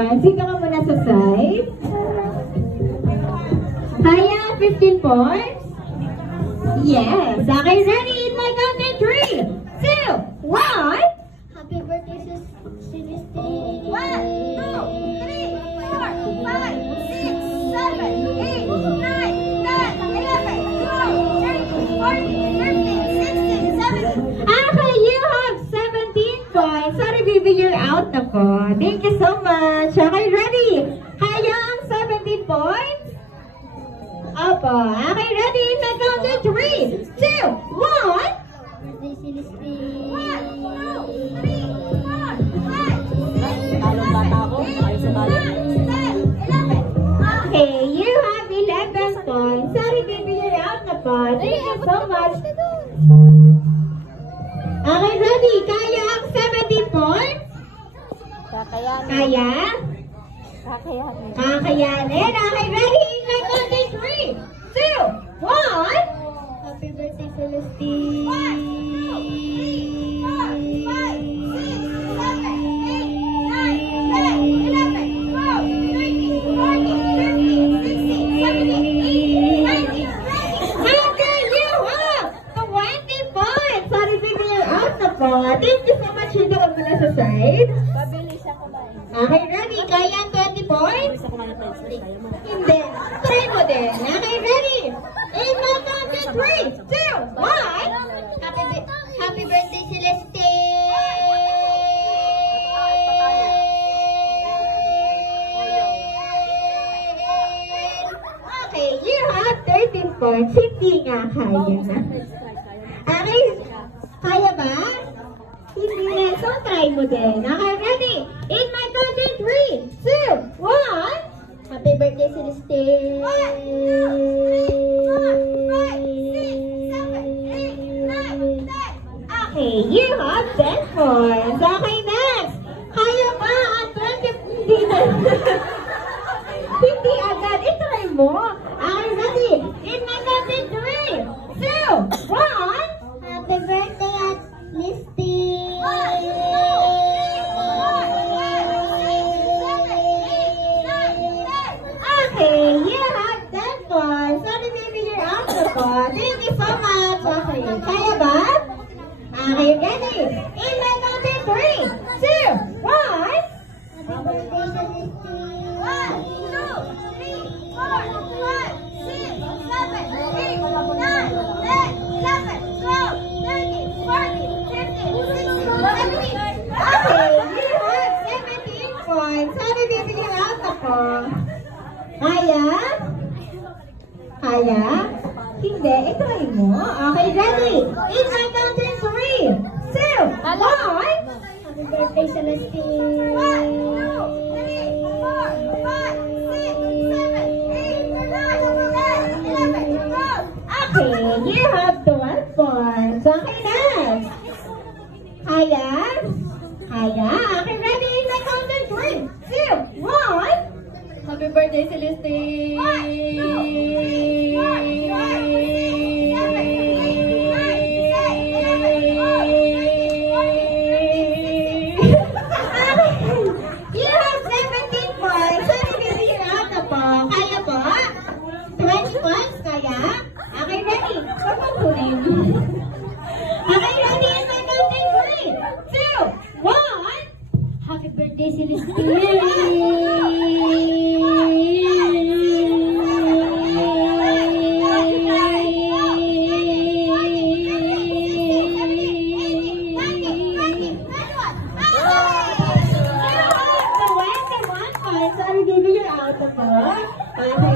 points. Dito ka muna sa side. Kaya, 15 points. Yes. Okay, ready? In my count in 3, 2, 1. Happy birthday, Celestine. 1, 2, 3, 4, 5, 6, 7, 8, 9, 10, 11, 12, 13, 14, 15, 16, 17, 18, 19, 20, 21, 22, 23, 24, 25, 26, 27, 28, 29. Okay, you have 17 points. Sorry, baby, you're out na po. Thank you so much. Okay, ready? Kaya ang 17 points? Opo. Okay, ready? In the count of 3, 2, 1. Birthday, Celestine. 1, 2, 3, 4, 5, 6, 7, 8, 9, 10, 11, 12. Okay, you have 11 points. Sorry, baby, you're out na po. Thank you so much. Okay, ready? Kaya ang 17 points? Kakayanin. Kaya? Kakayanin. Kakayanin. Okay, ready? In my count of 3, 2, 1. Happy birthday, Celestine. 1, 2, 3, 4, 5, 6, 7, 8, 9, 10, 11, 12, 13, 14, 15, 16, 17, 18, 19, 20. Okay, you have 20 points. Sorry, baby, you're out na po. Thank you so much. Dito ka muna sa side. Pabilis ako kumain. Okay, ready? Kaya ang 20 points? Pabilis ako kumain ng steak. Hindi. Try mo din. Okay, ready? In my count of 3, 2, 1. Happy birthday, Celestine. Okay, you have 13 points. Hindi nga kaya na. Okay, kaya ba? Hindi na. So, try mo din. Okay, ready? In my count of 3, 2, 1. Happy birthday, Celestine. 1, 2, 3, 4, 5, 6, 7, 8, 9, 10. Okay, you have 10 points. Okay, next. Kaya ba ang 20? Hindi na. Hindi agad. I-try mo. Okay, ready? In my count of 3, 2, 1. Happy birthday, at Listy. 1, 2, 3, 4, 5, 6, 7, 8, 9, 10. Okay, you have 10 points. Sorry, baby, you're out na po. Thank you so much. Okay, kaya ba? Okay, ready? In my count of 3, 2, 1. Happy birthday, Celestine. 1, 2, 3, 4, 5, 6, 7, 8, 9, 10, 11, 12, 13, 14, 15, 16, 17. Okay, you have 17 points. Sorry, baby, you're out na po. Kaya? Kaya? Hindi, i-try mo. Okay, ready? In my count of 3, 2, 1. Happy birthday, Celestine. 1, 2, 3, 4, 5, 6, 7, 8, 9, 10, 11, 12. Okay, you have 12 points. Okay, next. Kaya? Kaya? Okay, ready? In my count of 3, 2, 1. Happy birthday, Celestine. 1, 2, 3, 4, 5, 6, 7, 8, 9, 10, 11, 12, 13, 14, 15, 16, 17, 18. You have 17 points. Sorry, baby, you're out na po. Kaya po? 20 points, kaya? Okay, ready? Huwag mong kunin. Okay, ready? In my count of 3, 2, 1. Happy birthday, Celestine. Sorry, baby, you're out na po. Okay,